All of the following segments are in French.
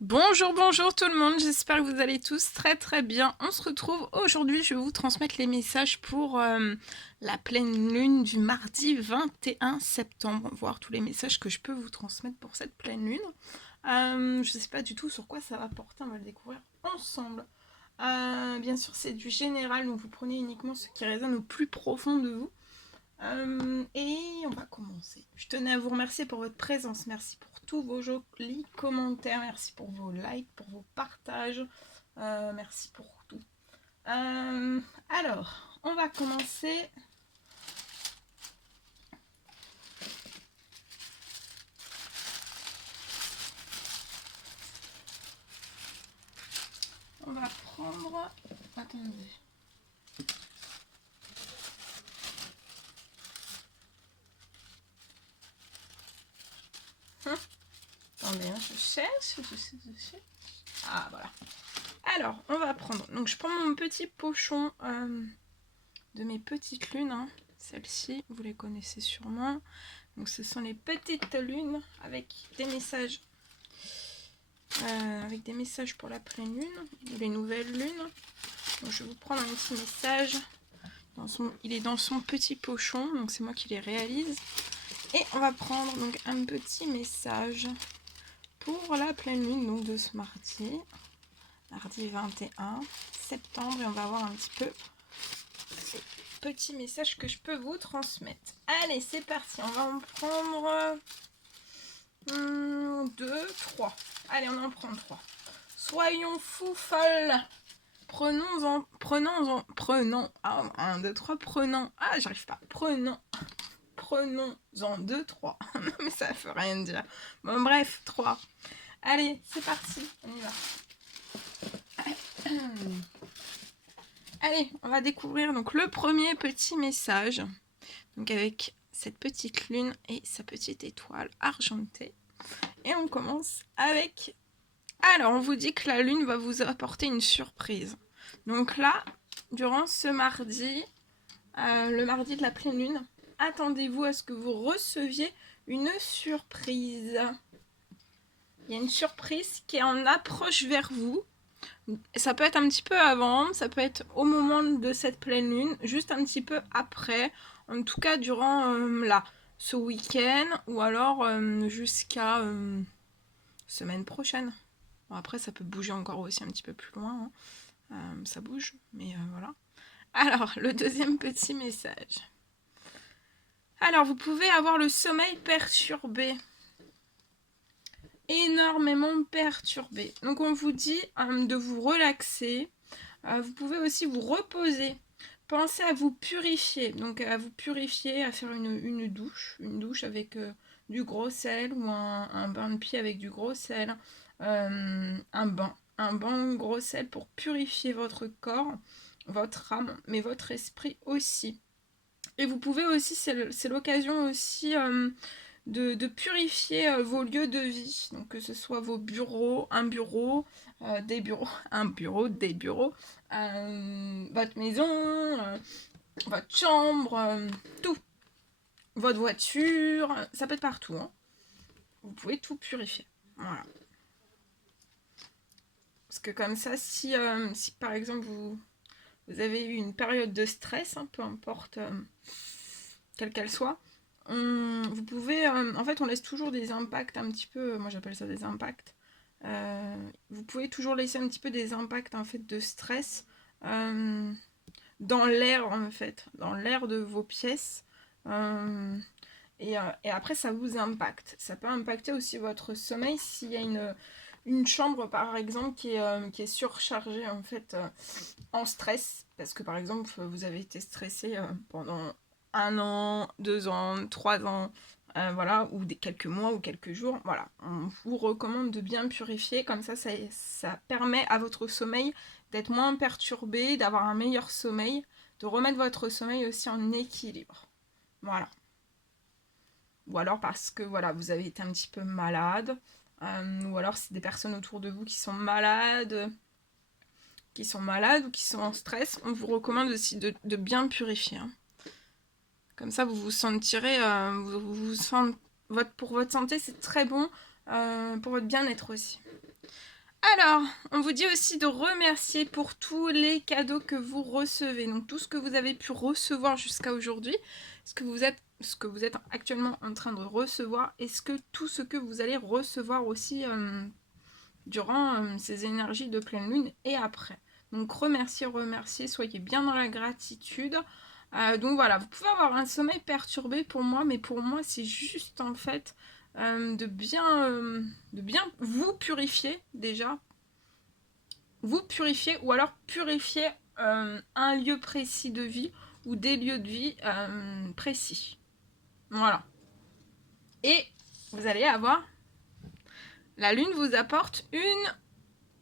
Bonjour, bonjour tout le monde, j'espère que vous allez tous très très bien. On se retrouve aujourd'hui, je vais vous transmettre les messages pour la pleine lune du mardi 21 septembre. On va voir tous les messages que je peux vous transmettre pour cette pleine lune. Je ne sais pas du tout sur quoi ça va porter, on va le découvrir ensemble. Bien sûr c'est du général, donc vous prenez uniquement ce qui résonne au plus profond de vous. Et on va commencer. Je tenais à vous remercier pour votre présence. Merci pour tous vos jolis commentaires. Merci pour vos likes, pour vos partages. Merci pour tout. Alors, on va commencer. On va prendre... Attendez. Attendez, hein, je cherche. Ah, voilà. Alors, on va prendre... Donc, je prends mon petit pochon de mes petites lunes. Hein. Celles-ci, vous les connaissez sûrement. Donc, ce sont les petites lunes avec des messages. Avec des messages pour la pleine lune, les nouvelles lunes. Donc, je vais vous prendre un petit message. Il est dans son petit pochon, donc c'est moi qui les réalise. Et on va prendre donc un petit message pour la pleine lune donc de ce mardi 21 septembre. Et on va voir un petit peu ces petits messages que je peux vous transmettre. Allez, c'est parti. On va en prendre 2, 3. Allez, on en prend 3. Soyons fous folles. Prenons, 1, 2, 3, prenons, j'arrive pas, prenons-en 2, 3, non mais ça veut rien dire, bon bref, 3, allez, c'est parti, on y va, allez, on va découvrir donc le premier petit message, donc avec cette petite lune et sa petite étoile argentée, et on commence avec, alors on vous dit que la lune va vous apporter une surprise. Donc là, durant ce mardi, le mardi de la pleine lune, attendez-vous à ce que vous receviez une surprise. Il y a une surprise qui est en approche vers vous. Ça peut être un petit peu avant, ça peut être au moment de cette pleine lune, juste un petit peu après, en tout cas durant ce week-end, ou alors jusqu'à semaine prochaine. Bon, après, ça peut bouger encore aussi un petit peu plus loin. Hein. Ça bouge, mais voilà. Alors, le deuxième petit message. Alors, vous pouvez avoir le sommeil perturbé. Énormément perturbé. Donc, on vous dit de vous relaxer. Vous pouvez aussi vous reposer. Pensez à vous purifier. Donc, à vous purifier, à faire une douche. Une douche avec du gros sel ou un bain de pied avec du gros sel. Un bain gros sel pour purifier votre corps, votre âme, mais votre esprit aussi. Et vous pouvez aussi, c'est l'occasion aussi de purifier vos lieux de vie. Donc que ce soit vos bureaux, un bureau, des bureaux, un bureau, des bureaux, votre maison, votre chambre, tout. Votre voiture, ça peut être partout. Hein. Vous pouvez tout purifier. Voilà. Parce que comme ça, si par exemple vous avez eu une période de stress, hein, peu importe quelle qu'elle soit, vous pouvez, en fait on laisse toujours des impacts un petit peu, moi j'appelle ça des impacts, vous pouvez toujours laisser un petit peu des impacts en fait de stress dans l'air en fait, dans l'air de vos pièces, et après ça vous impacte, ça peut impacter aussi votre sommeil s'il y a une chambre par exemple qui est surchargée en fait en stress, parce que par exemple vous avez été stressé pendant 1 an, 2 ans, 3 ans, voilà, ou quelques mois ou quelques jours, voilà, on vous recommande de bien purifier, comme ça permet à votre sommeil d'être moins perturbé, d'avoir un meilleur sommeil, de remettre votre sommeil aussi en équilibre, voilà. Ou alors parce que voilà, vous avez été un petit peu malade, ou alors c'est des personnes autour de vous qui sont malades ou qui sont en stress, on vous recommande aussi de bien purifier. Hein. Comme ça, vous vous sentirez, pour votre santé, c'est très bon, pour votre bien-être aussi. Alors, on vous dit aussi de remercier pour tous les cadeaux que vous recevez. Donc tout ce que vous avez pu recevoir jusqu'à aujourd'hui, ce que vous êtes actuellement en train de recevoir, et tout ce que vous allez recevoir aussi durant ces énergies de pleine lune et après. Donc remercier, soyez bien dans la gratitude. Donc voilà, vous pouvez avoir un sommeil perturbé pour moi, mais pour moi c'est juste en fait de bien vous purifier déjà. Vous purifier ou alors purifier un lieu précis de vie ou des lieux de vie précis. Voilà. Et vous allez avoir... La lune vous apporte une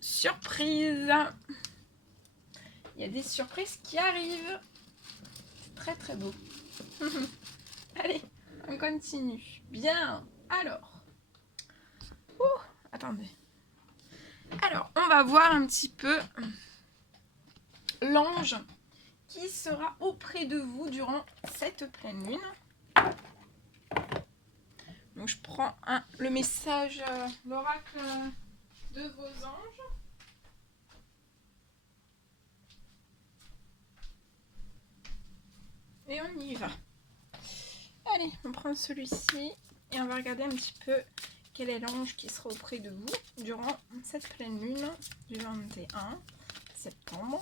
surprise. Il y a des surprises qui arrivent. C'est très très beau. Allez, on continue. Bien. Alors. Attendez. Alors, on va voir un petit peu l'ange qui sera auprès de vous durant cette pleine lune. Donc, je prends le message, l'oracle de vos anges. Et on y va. Allez, on prend celui-ci et on va regarder un petit peu quel est l'ange qui sera auprès de vous durant cette pleine lune du 21 septembre.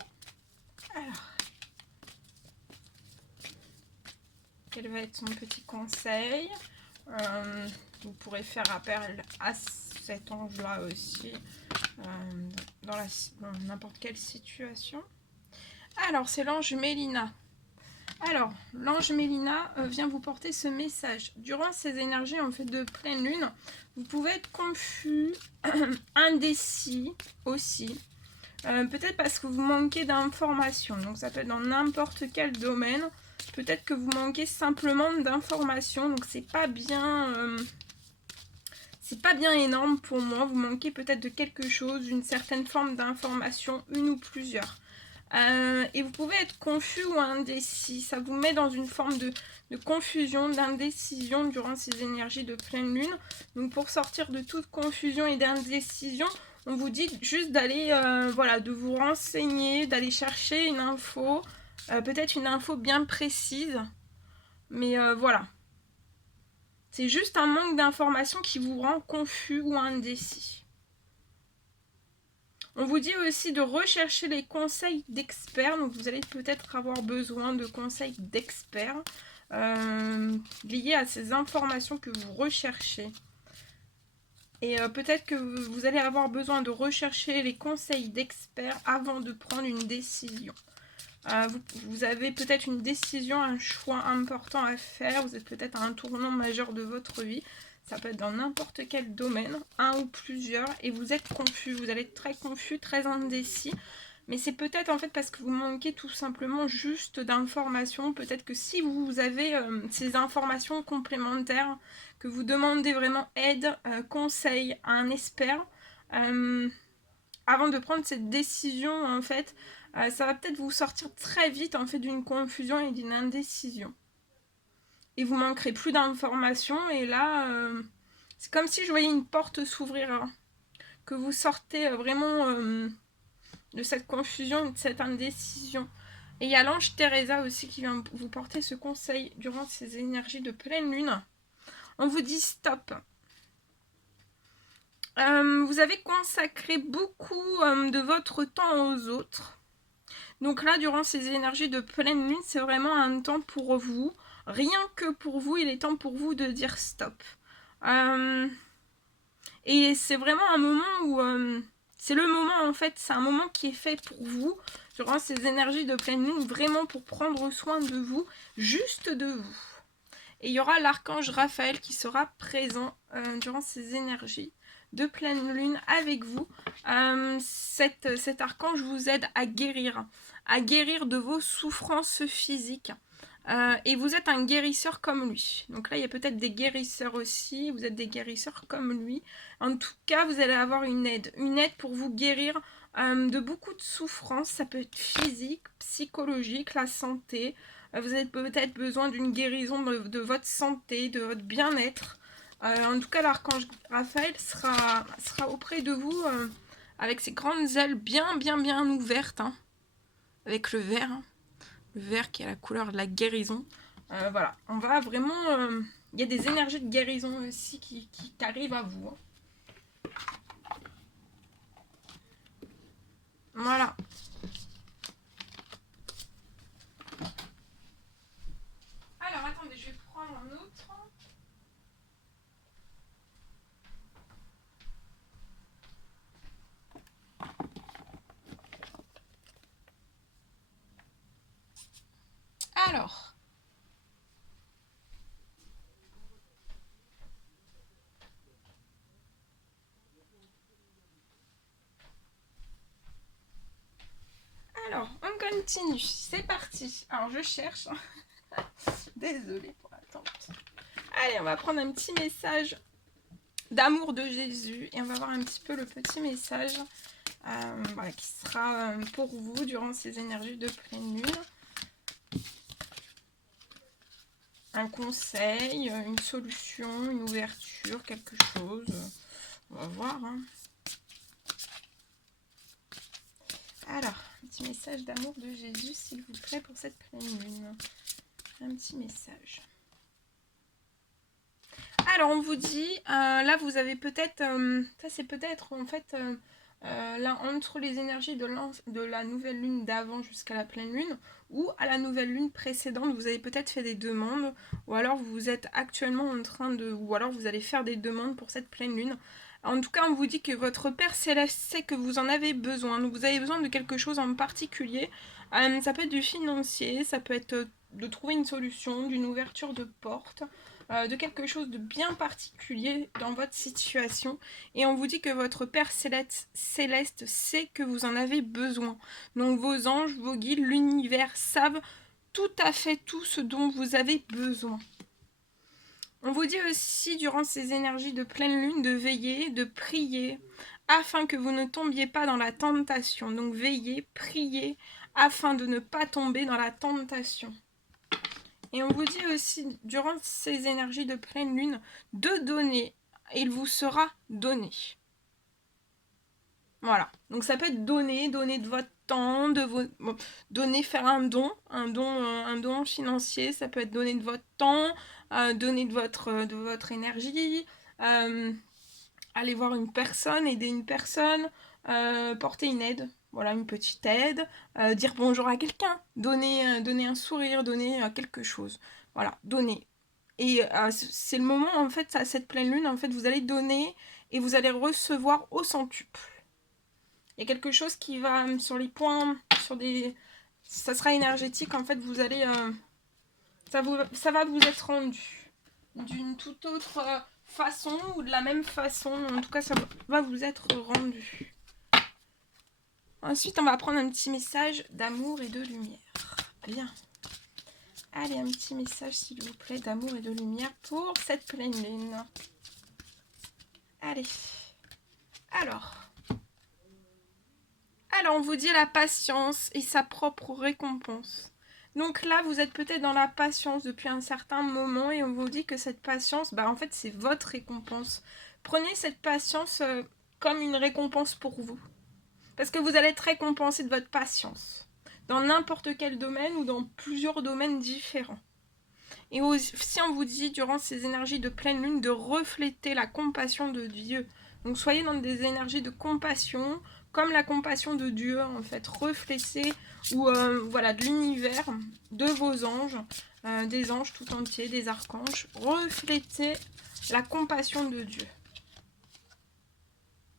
Alors, quel va être son petit conseil? Vous pourrez faire appel à cet ange-là aussi dans n'importe quelle situation. Alors, c'est l'ange Mélina. Alors, l'ange Mélina vient vous porter ce message. Durant ces énergies en fait de pleine lune, vous pouvez être confus, indécis aussi. Peut-être parce que vous manquez d'informations. Donc ça peut être dans n'importe quel domaine. Peut-être que vous manquez simplement d'informations. Donc c'est pas bien énorme pour moi. Vous manquez peut-être de quelque chose, d'une certaine forme d'information, une ou plusieurs. Et vous pouvez être confus ou indécis. Ça vous met dans une forme de confusion, d'indécision durant ces énergies de pleine lune. Donc pour sortir de toute confusion et d'indécision, on vous dit juste d'aller, voilà, de vous renseigner, d'aller chercher une info, peut-être une info bien précise. Mais voilà. C'est juste un manque d'information qui vous rend confus ou indécis. On vous dit aussi de rechercher les conseils d'experts. Donc vous allez peut-être avoir besoin de conseils d'experts liés à ces informations que vous recherchez. Et peut-être que vous allez avoir besoin de rechercher les conseils d'experts avant de prendre une décision. Vous avez peut-être une décision, un choix important à faire. Vous êtes peut-être à un tournant majeur de votre vie. Ça peut être dans n'importe quel domaine, un ou plusieurs, et vous êtes confus. Vous allez être très confus, très indécis. Mais c'est peut-être en fait parce que vous manquez tout simplement juste d'informations. Peut-être que si vous avez ces informations complémentaires, que vous demandez vraiment aide, conseil à un expert, avant de prendre cette décision, en fait, ça va peut-être vous sortir très vite en fait d'une confusion et d'une indécision. Et vous manquerez plus d'informations. Et là, c'est comme si je voyais une porte s'ouvrir. Hein, que vous sortez vraiment de cette confusion, de cette indécision. Et il y a l'ange Teresa aussi qui vient vous porter ce conseil durant ces énergies de pleine lune. On vous dit stop. Vous avez consacré beaucoup de votre temps aux autres. Donc là, durant ces énergies de pleine lune, c'est vraiment un temps pour vous. Rien que pour vous, il est temps pour vous de dire stop. Et c'est vraiment un moment où... c'est le moment en fait, c'est un moment qui est fait pour vous. Durant ces énergies de pleine lune, vraiment pour prendre soin de vous, juste de vous. Et il y aura l'archange Raphaël qui sera présent durant ces énergies de pleine lune avec vous. Cet archange vous aide à guérir de vos souffrances physiques. Et vous êtes un guérisseur comme lui. Donc là, il y a peut-être des guérisseurs aussi. Vous êtes des guérisseurs comme lui. En tout cas, vous allez avoir une aide. Une aide pour vous guérir de beaucoup de souffrances. Ça peut être physique, psychologique, la santé. Vous avez peut-être besoin d'une guérison de votre santé, de votre bien-être. En tout cas, l'archange Raphaël sera auprès de vous avec ses grandes ailes bien ouvertes, hein, avec le vert qui a la couleur de la guérison. Voilà, on va vraiment... il y a des énergies de guérison aussi qui arrivent à vous. Hein. Voilà. Alors, attendez, je vais prendre un autre. Alors... Alors, on continue. C'est parti. Alors, je cherche. Désolée pour l'attente. Allez, on va prendre un petit message d'amour de Jésus. Et on va voir un petit peu le petit message voilà, qui sera pour vous durant ces énergies de pleine lune. Un conseil, une solution, une ouverture, quelque chose. On va voir. Hein. Alors, un petit message d'amour de Jésus, s'il vous plaît, pour cette pleine lune. Un petit message. Alors, on vous dit, là, vous avez peut-être... ça, c'est peut-être, en fait, là, entre les énergies de la nouvelle lune d'avant jusqu'à la pleine lune, ou à la nouvelle lune précédente, vous avez peut-être fait des demandes, ou alors vous êtes actuellement en train de... ou alors vous allez faire des demandes pour cette pleine lune. En tout cas, on vous dit que votre Père Céleste sait que vous en avez besoin. Donc, vous avez besoin de quelque chose en particulier. Ça peut être du financier, ça peut être de trouver une solution, d'une ouverture de porte, de quelque chose de bien particulier dans votre situation. Et on vous dit que votre Père Céleste sait que vous en avez besoin. Donc, vos anges, vos guides, l'univers savent tout à fait tout ce dont vous avez besoin. On vous dit aussi, durant ces énergies de pleine lune, de veiller, de prier, afin que vous ne tombiez pas dans la tentation. Donc veillez, priez, afin de ne pas tomber dans la tentation. Et on vous dit aussi, durant ces énergies de pleine lune, de donner. Il vous sera donné. Voilà. Donc ça peut être donner de votre temps, donner, faire un don financier. Ça peut être donner de votre temps, donner de votre énergie, aller voir une personne, aider une personne, porter une aide, voilà, une petite aide, dire bonjour à quelqu'un, donner un sourire, donner quelque chose, voilà, donner. Et c'est le moment, en fait, à cette pleine lune, en fait, vous allez donner et vous allez recevoir au centuple. Il y a quelque chose qui va sur les points, ça sera énergétique, en fait, vous allez... ça va vous être rendu d'une toute autre façon ou de la même façon. En tout cas, ça va vous être rendu. Ensuite, on va prendre un petit message d'amour et de lumière. Bien. Allez, un petit message, s'il vous plaît, d'amour et de lumière pour cette pleine lune. Allez. Alors, on vous dit la patience et sa propre récompense. Donc là, vous êtes peut-être dans la patience depuis un certain moment et on vous dit que cette patience, en fait, c'est votre récompense. Prenez cette patience comme une récompense pour vous. Parce que vous allez être récompensé de votre patience. Dans n'importe quel domaine ou dans plusieurs domaines différents. Et aussi, on vous dit, durant ces énergies de pleine lune, de refléter la compassion de Dieu. Donc soyez dans des énergies de compassion, comme la compassion de Dieu, en fait, reflétez, ou voilà, de l'univers, de vos anges, des anges tout entiers, des archanges, reflétez la compassion de Dieu.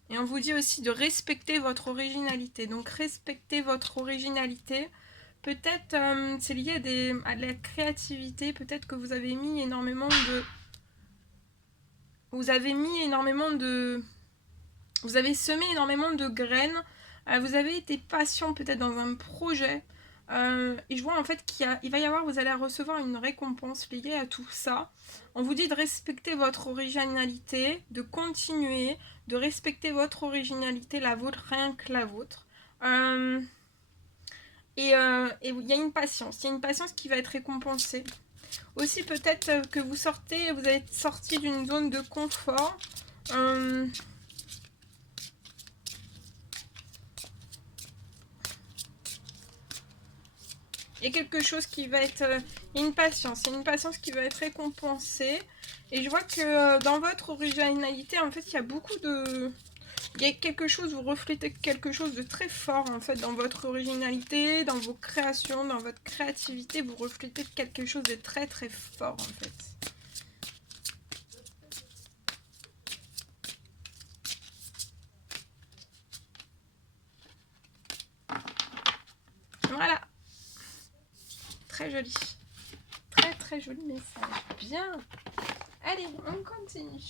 Et on vous dit aussi de respecter votre originalité. Donc respectez votre originalité. Peut-être c'est lié à de la créativité. Peut-être que vous avez mis énormément de... Vous avez semé énormément de graines. Vous avez été patient peut-être dans un projet. Et je vois en fait qu'il va y avoir, vous allez recevoir une récompense liée à tout ça. On vous dit de respecter votre originalité, de continuer, de respecter votre originalité, la vôtre, rien que la vôtre. Et il y a une patience, qui va être récompensée. Aussi peut-être que vous avez sorti d'une zone de confort. Il y a quelque chose qui va être... il y a une patience. Il y a une patience qui va être récompensée. Et je vois que dans votre originalité, en fait, il y a beaucoup de... Il y a quelque chose, vous reflétez quelque chose de très fort, en fait, dans votre originalité, dans vos créations, dans votre créativité. Vous reflétez quelque chose de très, très fort, en fait. Voilà. Très joli. Très, très joli message. Bien. Allez, on continue.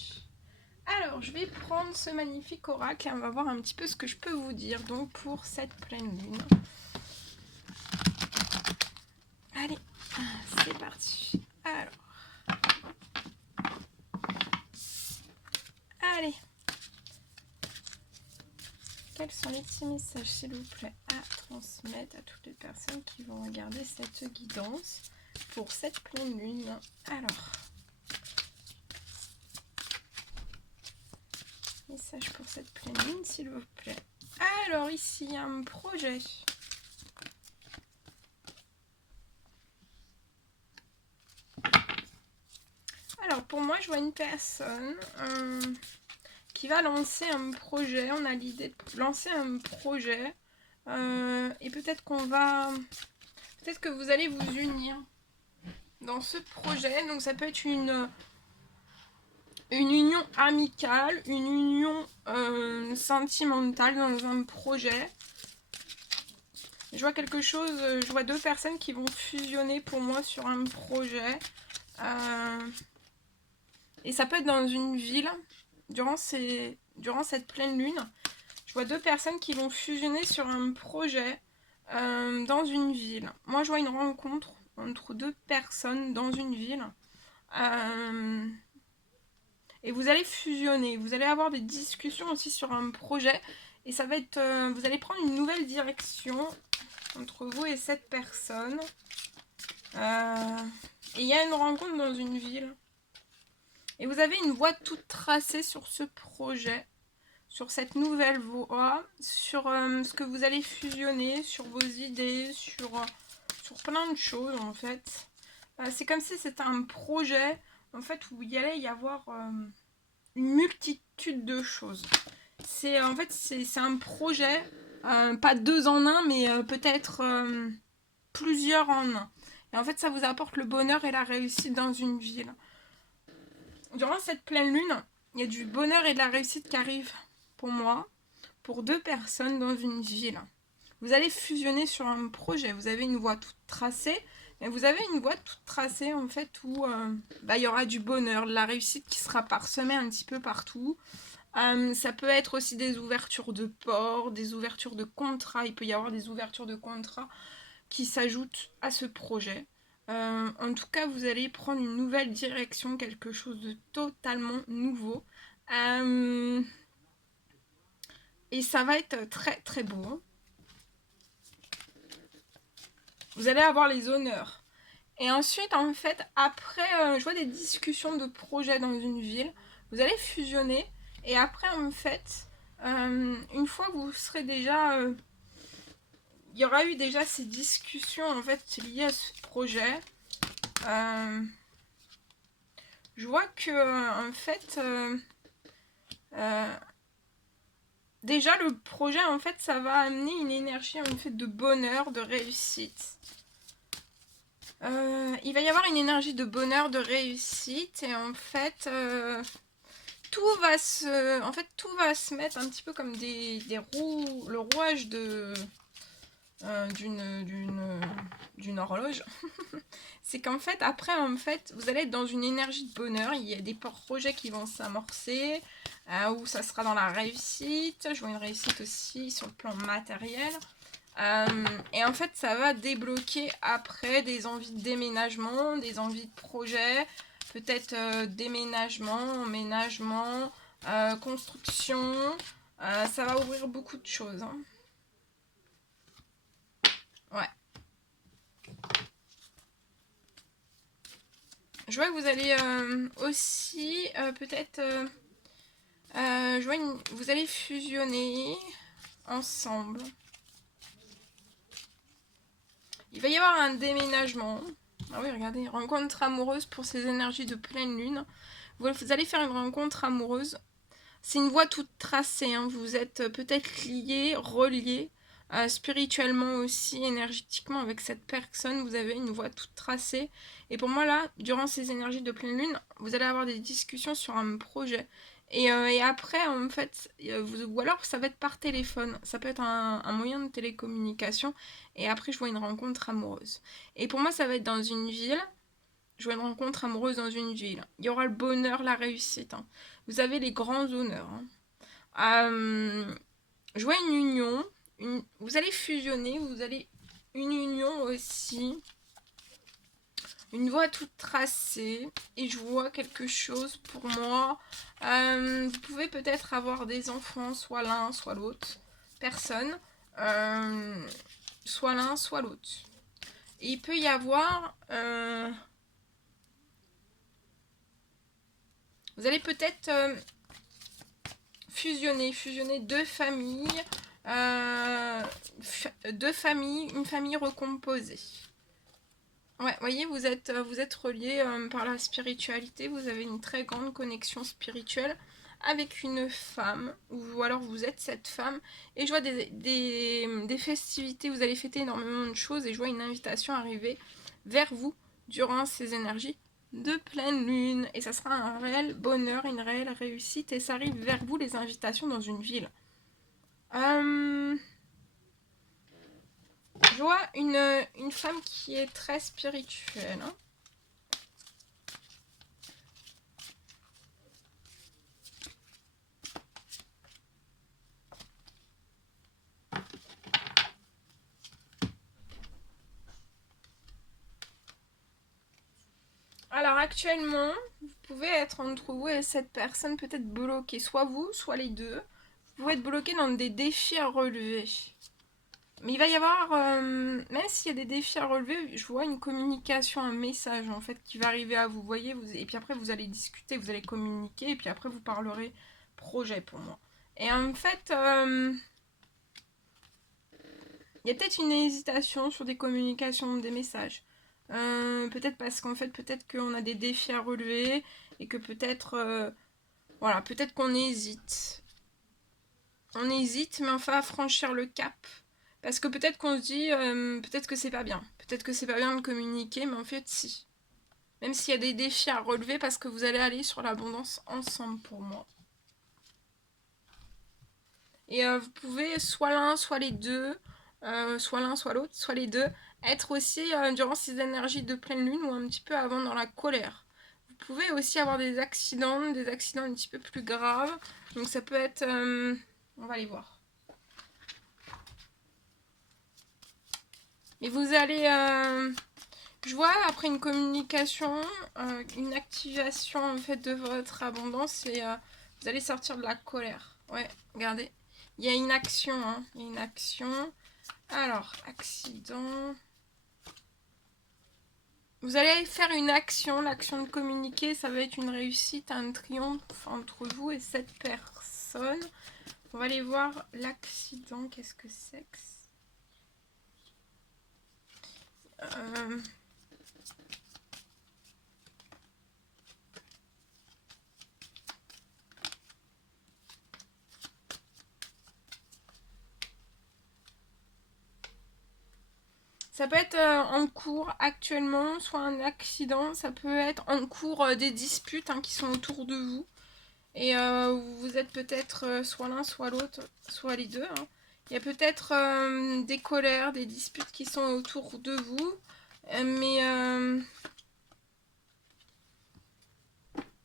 Alors, je vais prendre ce magnifique oracle et on va voir un petit peu ce que je peux vous dire donc pour cette pleine lune. Allez, c'est parti. Alors, allez. Quels sont les petits messages, s'il vous plaît, à transmettre à toutes les personnes qui vont regarder cette guidance pour cette pleine lune? Alors, message pour cette pleine lune, s'il vous plaît. Alors, ici, il y a un projet. Alors, pour moi, je vois une personne qui va lancer un projet. On a l'idée de lancer un projet. Et peut-être qu'on va... Peut-être que vous allez vous unir dans ce projet. Donc, ça peut être une union amicale, une union sentimentale dans un projet. Je vois quelque chose, je vois deux personnes qui vont fusionner pour moi sur un projet. Et ça peut être dans une ville, durant cette pleine lune. Je vois deux personnes qui vont fusionner sur un projet dans une ville. Moi, je vois une rencontre entre deux personnes dans une ville. Et vous allez fusionner, vous allez avoir des discussions aussi sur un projet. Et ça va être, vous allez prendre une nouvelle direction entre vous et cette personne. Et il y a une rencontre dans une ville. Et vous avez une voie toute tracée sur ce projet, sur cette nouvelle voie, sur ce que vous allez fusionner, sur vos idées, sur plein de choses en fait. C'est comme si c'était un projet en fait où il y allait y avoir une multitude de choses. C'est en fait c'est un projet, pas deux en un, mais peut-être plusieurs en un. Et en fait, ça vous apporte le bonheur et la réussite dans une ville. Durant cette pleine lune, il y a du bonheur et de la réussite qui arrivent pour moi, pour deux personnes dans une ville. Vous allez fusionner sur un projet. Vous avez une voie toute tracée, mais vous avez une voie toute tracée en fait où il y aura du bonheur, de la réussite qui sera parsemée un petit peu partout. Ça peut être aussi des ouvertures de ports, des ouvertures de contrats. Il peut y avoir des ouvertures de contrats qui s'ajoutent à ce projet. En tout cas, vous allez prendre une nouvelle direction, quelque chose de totalement nouveau. Et ça va être très très beau. Vous allez avoir les honneurs. Et ensuite, en fait, après, je vois des discussions de projets dans une ville. Vous allez fusionner. Et après, en fait, une fois que vous serez déjà... il y aura eu déjà ces discussions, en fait, liées à ce projet. Je vois que, en fait... déjà, le projet, en fait, ça va amener une énergie, en fait, de bonheur, de réussite. Il va y avoir une énergie de bonheur, de réussite, et en fait, tout va se mettre un petit peu comme des roues, le rouage d'une horloge. C'est qu'en fait, après, en fait, vous allez être dans une énergie de bonheur. Il y a des projets qui vont s'amorcer, où ça sera dans la réussite. Je vois une réussite aussi sur le plan matériel. Et en fait, ça va débloquer après des envies de déménagement, des envies de projet, peut-être déménagement, emménagement, construction. Ça va ouvrir beaucoup de choses. Hein. Ouais. Je vois que vous allez aussi peut-être... je vois vous allez fusionner ensemble. Il va y avoir un déménagement. Ah oui, regardez, rencontre amoureuse pour ces énergies de pleine lune. Vous allez faire une rencontre amoureuse. C'est une voie toute tracée, hein. Vous êtes peut-être liés, reliés, spirituellement aussi, énergétiquement avec cette personne. Vous avez une voie toute tracée. Et pour moi, là, durant ces énergies de pleine lune, vous allez avoir des discussions sur un projet. Et après, en fait, ou alors ça va être par téléphone. Ça peut être un moyen de télécommunication. Et après, je vois une rencontre amoureuse. Et pour moi, ça va être dans une ville. Je vois une rencontre amoureuse dans une ville. Il y aura le bonheur, la réussite, hein. Vous avez les grands honneurs, hein. Je vois une union. Vous allez fusionner. Vous allez une union aussi. Une voie toute tracée. Et je vois quelque chose pour moi. Vous pouvez peut-être avoir des enfants, soit l'un, soit l'autre. Personne. Soit l'un, soit l'autre. Et il peut y avoir... vous allez peut-être fusionner deux familles, une famille recomposée. Ouais, voyez, vous êtes reliés par la spiritualité, vous avez une très grande connexion spirituelle avec une femme, ou alors vous êtes cette femme, et je vois des festivités, vous allez fêter énormément de choses, et je vois une invitation arriver vers vous durant ces énergies de pleine lune, et ça sera un réel bonheur, une réelle réussite, et ça arrive vers vous, les invitations dans une ville. Je vois une femme qui est très spirituelle, hein. Alors actuellement, vous pouvez être entre vous et cette personne peut-être bloquée, soit vous, soit les deux. Vous pouvez être bloqué dans des défis à relever. Mais il va y avoir, même s'il y a des défis à relever, je vois une communication, un message en fait qui va arriver à vous, voyez, et puis après vous allez discuter, vous allez communiquer, et puis après vous parlerez projet pour moi. Et en fait, il y a peut-être une hésitation sur des communications, des messages. Peut-être parce qu'en fait, peut-être qu'on a des défis à relever et que peut-être, voilà, peut-être qu'on hésite. On hésite, mais enfin à franchir le cap. Parce que peut-être qu'on se dit, peut-être que c'est pas bien. Peut-être que c'est pas bien de communiquer, mais en fait, si. Même s'il y a des défis à relever, parce que vous allez aller sur l'abondance ensemble pour moi. Et vous pouvez soit l'un, soit les deux, soit l'un, soit l'autre, soit les deux, être aussi durant ces énergies de pleine lune ou un petit peu avant dans la colère. Vous pouvez aussi avoir des accidents un petit peu plus graves. Donc ça peut être... on va les voir. Mais vous allez... je vois après une communication, une activation en fait de votre abondance et vous allez sortir de la colère. Ouais, regardez. Il y a une action, hein. Il y a une action. Alors, accident. Vous allez faire une action, l'action de communiquer, ça va être une réussite, un triomphe entre vous et cette personne. On va aller voir l'accident, qu'est-ce que c'est que ça peut être en cours actuellement, soit un accident, ça peut être en cours des disputes qui sont autour de vous. Et vous êtes peut-être soit l'un, soit l'autre, soit les deux, hein. Il y a peut-être des colères, des disputes qui sont autour de vous. Mais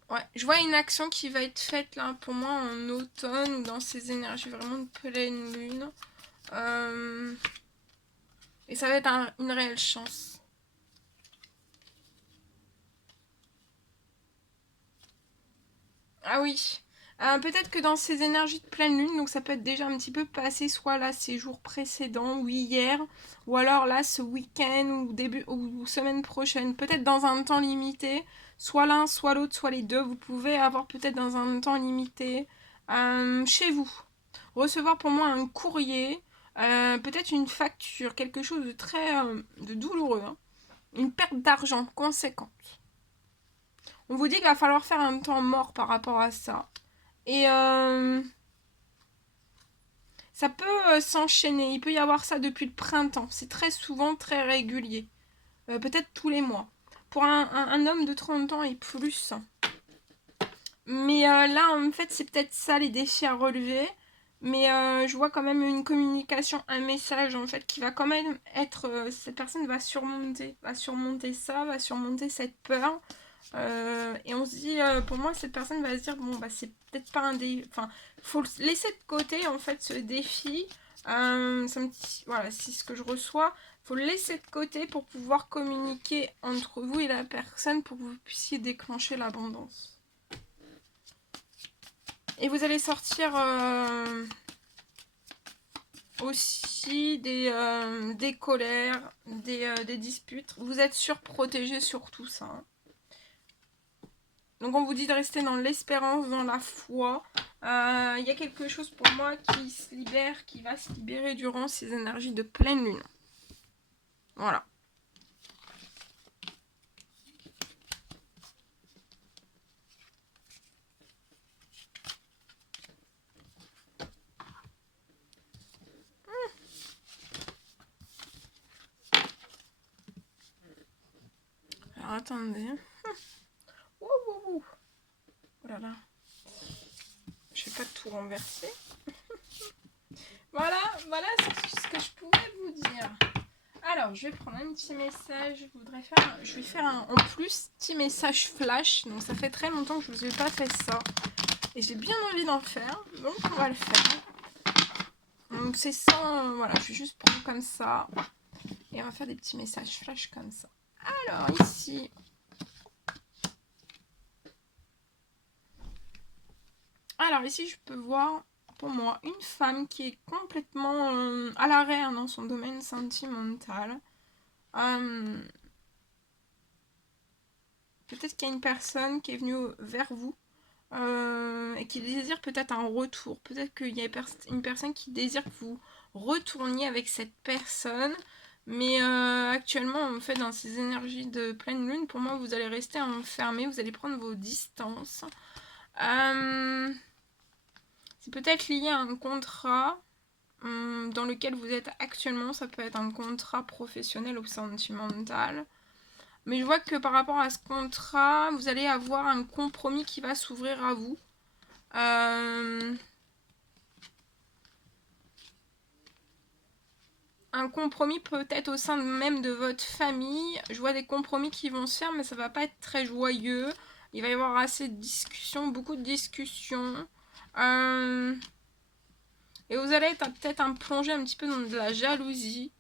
ouais, je vois une action qui va être faite là pour moi en automne ou dans ces énergies vraiment de pleine lune. Et ça va être une réelle chance. Ah oui. Peut-être que dans ces énergies de pleine lune, donc ça peut être déjà un petit peu passé, soit là ces jours précédents ou hier, ou alors là ce week-end ou début ou semaine prochaine, peut-être dans un temps limité, soit l'un, soit l'autre, soit les deux. Vous pouvez avoir peut-être dans un temps limité chez vous. Recevoir pour moi un courrier peut-être une facture, quelque chose de très de douloureux, hein. Une perte d'argent conséquente. On vous dit qu'il va falloir faire un temps mort par rapport à ça. Et ça peut s'enchaîner. Il peut y avoir ça depuis le printemps. C'est très souvent très régulier. Peut-être tous les mois. Pour un homme de 30 ans et plus. Mais là, en fait, c'est peut-être ça les défis à relever. Mais je vois quand même une communication, un message en fait qui va quand même être... cette personne va surmonter ça, va surmonter cette peur. Et on se dit, pour moi, cette personne va se dire, bon, bah, c'est peut-être pas un défi. Enfin, faut laisser de côté, en fait, ce défi. Voilà, c'est ce que je reçois. Faut le laisser de côté pour pouvoir communiquer entre vous et la personne pour que vous puissiez déclencher l'abondance. Et vous allez sortir aussi des colères, des disputes. Vous êtes surprotégé sur tout ça, hein. Donc on vous dit de rester dans l'espérance, dans la foi. Il y a quelque chose pour moi qui se libère, qui va se libérer durant ces énergies de pleine lune. Voilà. Alors attendez. Ouh, ouh, ouh. Oh là là. Je vais pas tout renverser. Voilà c'est ce que je pouvais vous dire. Alors, je vais prendre un petit message. Je vais faire un en plus petit message flash. Donc, ça fait très longtemps que je vous ai pas fait ça. Et j'ai bien envie d'en faire. Donc, on va le faire. Donc, c'est sans... voilà, je vais juste prendre comme ça. Et on va faire des petits messages flash comme ça. Alors, ici... Alors, ici, je peux voir, pour moi, une femme qui est complètement à l'arrêt dans son domaine sentimental. Peut-être qu'il y a une personne qui est venue vers vous et qui désire peut-être un retour. Peut-être qu'il y a une personne qui désire que vous retourniez avec cette personne. Mais actuellement, en fait, dans ces énergies de pleine lune, pour moi, vous allez rester enfermé, vous allez prendre vos distances. C'est peut-être lié à un contrat dans lequel vous êtes actuellement. Ça peut être un contrat professionnel ou sentimental. Mais je vois que par rapport à ce contrat, vous allez avoir un compromis qui va s'ouvrir à vous. Un compromis peut-être au sein même de votre famille. Je vois des compromis qui vont se faire, mais ça va pas être très joyeux. Il va y avoir assez de discussions, beaucoup de discussions. Et vous allez être peut-être plongé un petit peu dans de la jalousie.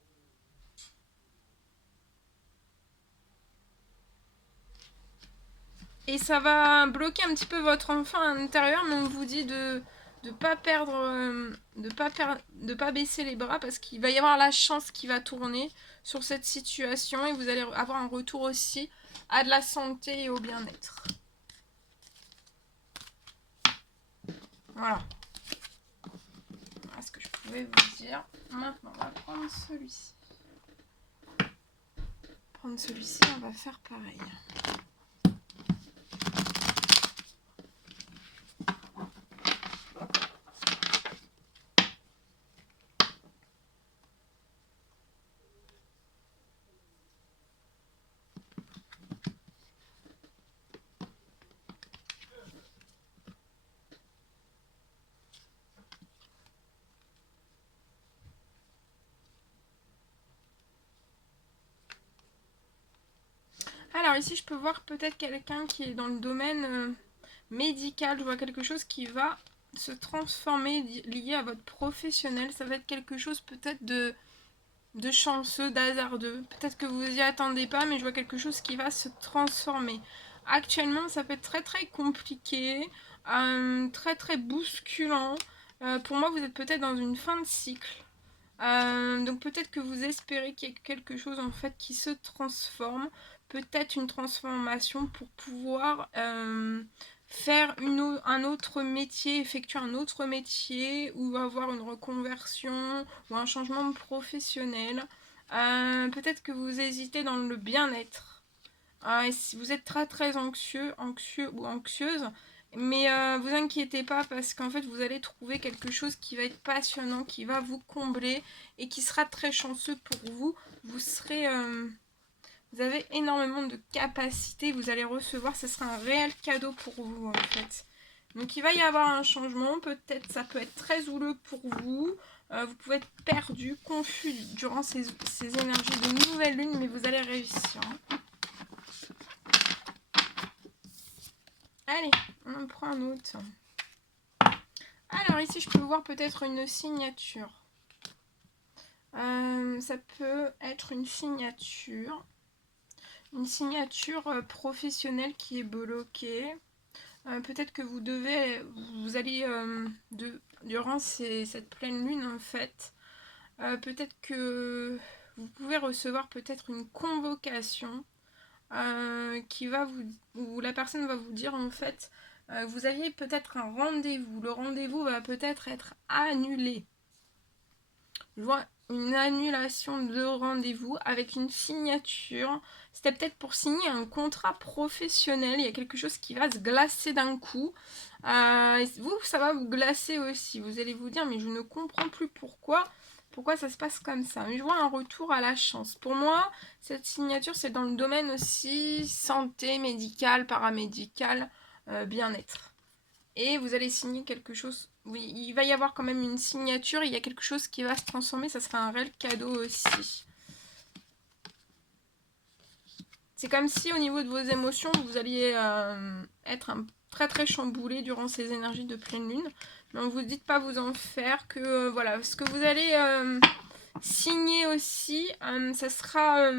Et ça va bloquer un petit peu votre enfant à l'intérieur, mais on vous dit de pas perdre, de pas baisser les bras parce qu'il va y avoir la chance qui va tourner sur cette situation et vous allez avoir un retour aussi à de la santé et au bien-être. Voilà. Voilà ce que je pouvais vous dire. Maintenant, on va prendre celui-ci. Prendre celui-ci, on va faire pareil. Alors ici, je peux voir peut-être quelqu'un qui est dans le domaine médical. Je vois quelque chose qui va se transformer lié à votre professionnel. Ça va être quelque chose peut-être de chanceux, d'hasardeux. Peut-être que vous y attendez pas, mais je vois quelque chose qui va se transformer. Actuellement, ça peut être très très compliqué, très très bousculant. Pour moi, vous êtes peut-être dans une fin de cycle. Donc peut-être que vous espérez qu'il y ait quelque chose en fait qui se transforme, peut-être une transformation pour pouvoir faire un autre métier, effectuer un autre métier, ou avoir une reconversion, ou un changement professionnel. Peut-être que vous hésitez dans le bien-être. Et si vous êtes très très anxieux ou anxieuse, mais vous inquiétez pas parce qu'en fait vous allez trouver quelque chose qui va être passionnant, qui va vous combler et qui sera très chanceux pour vous. Vous avez énormément de capacités, vous allez recevoir, ce sera un réel cadeau pour vous en fait. Donc il va y avoir un changement, peut-être ça peut être très houleux pour vous. Vous pouvez être perdu, confus durant ces énergies de nouvelle lune, mais vous allez réussir. Allez, on en prend un autre. Alors ici, je peux voir peut-être une signature. Ça peut être une signature professionnelle qui est bloquée. Peut-être que vous allez, durant cette pleine lune en fait, peut-être que vous pouvez recevoir peut-être une convocation où la personne va vous dire en fait, vous aviez peut-être un rendez-vous, le rendez-vous va peut-être être annulé. Je vois une annulation de rendez-vous avec une signature. C'était peut-être pour signer un contrat professionnel. Il y a quelque chose qui va se glacer d'un coup. Vous, ça va vous glacer aussi. Vous allez vous dire, mais je ne comprends plus pourquoi ça se passe comme ça. Mais je vois un retour à la chance. Pour moi, cette signature, c'est dans le domaine aussi santé, médical, paramédical, bien-être. Et vous allez signer quelque chose. Oui, il va y avoir quand même une signature. Il y a quelque chose qui va se transformer. Ça sera un réel cadeau aussi. C'est comme si au niveau de vos émotions, vous alliez être très très chamboulé durant ces énergies de pleine lune. Donc vous ne dites pas vous en faire que voilà. Ce que vous allez signer aussi, ça sera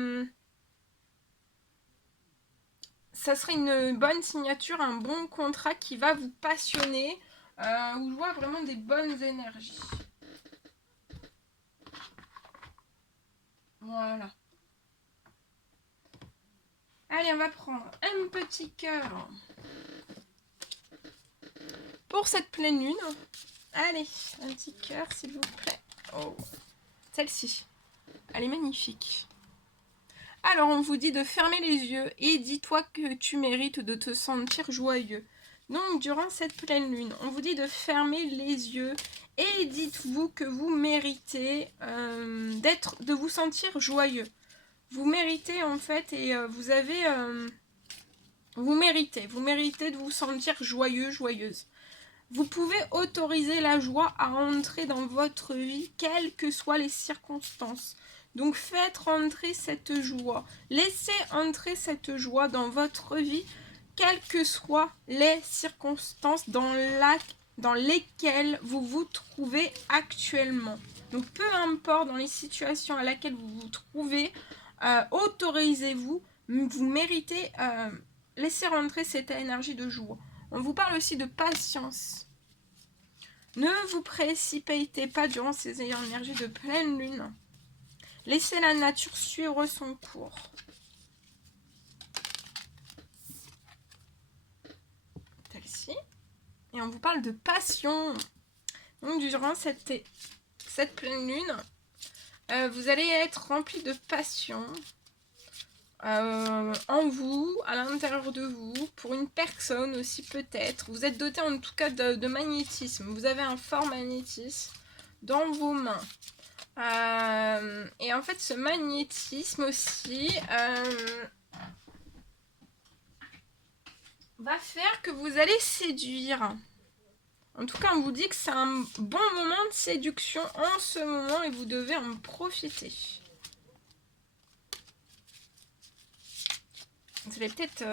une bonne signature, un bon contrat qui va vous passionner, où je vois vraiment des bonnes énergies. Voilà. Allez, on va prendre un petit cœur pour cette pleine lune. Allez, un petit cœur s'il vous plaît. Oh, celle-ci, elle est magnifique. Alors, on vous dit de fermer les yeux et dis-toi que tu mérites de te sentir joyeux. Donc, durant cette pleine lune, on vous dit de fermer les yeux et dites-vous que vous méritez de vous sentir joyeux. Vous méritez en fait et vous méritez de vous sentir joyeux, joyeuse. Vous pouvez autoriser la joie à entrer dans votre vie, quelles que soient les circonstances. Donc faites rentrer cette joie. Laissez entrer cette joie dans votre vie, quelles que soient les circonstances dans lesquelles vous vous trouvez actuellement. Donc peu importe dans les situations à laquelle vous vous trouvez, autorisez-vous, vous méritez, laissez rentrer cette énergie de joie. On vous parle aussi de patience. Ne vous précipitez pas durant ces énergies de pleine lune. Laissez la nature suivre son cours. Celle-ci. Et on vous parle de passion. Donc durant cette pleine lune, vous allez être rempli de passion. En vous, à l'intérieur de vous, pour une personne aussi peut-être. Vous êtes doté en tout cas de magnétisme. Vous avez un fort magnétisme dans vos mains. Et en fait, ce magnétisme aussi va faire que vous allez séduire. En tout cas, on vous dit que c'est un bon moment de séduction en ce moment et vous devez en profiter. Vous allez peut-être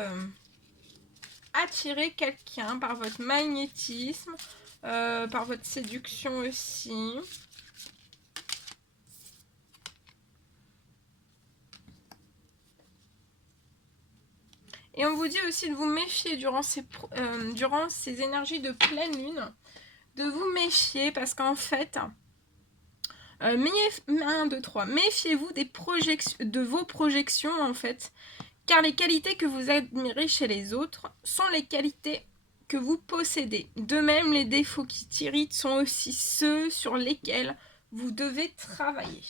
attirer quelqu'un par votre magnétisme, par votre séduction aussi. Et on vous dit aussi de vous méfier durant ces énergies de pleine lune, de vous méfier parce qu'en fait, méfiez-vous de vos projections en fait, car les qualités que vous admirez chez les autres sont les qualités que vous possédez. De même, les défauts qui t'irritent sont aussi ceux sur lesquels vous devez travailler.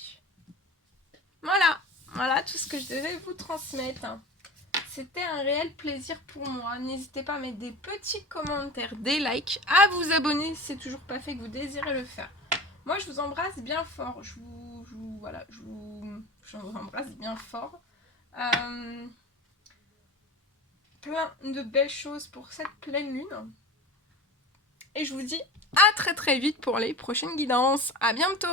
Voilà tout ce que je devais vous transmettre. C'était un réel plaisir pour moi. N'hésitez pas à mettre des petits commentaires, des likes, à vous abonner si c'est toujours pas fait que vous désirez le faire. Moi, je vous embrasse bien fort. Je vous embrasse bien fort. Plein de belles choses pour cette pleine lune. Et je vous dis à très très vite pour les prochaines guidances. À bientôt!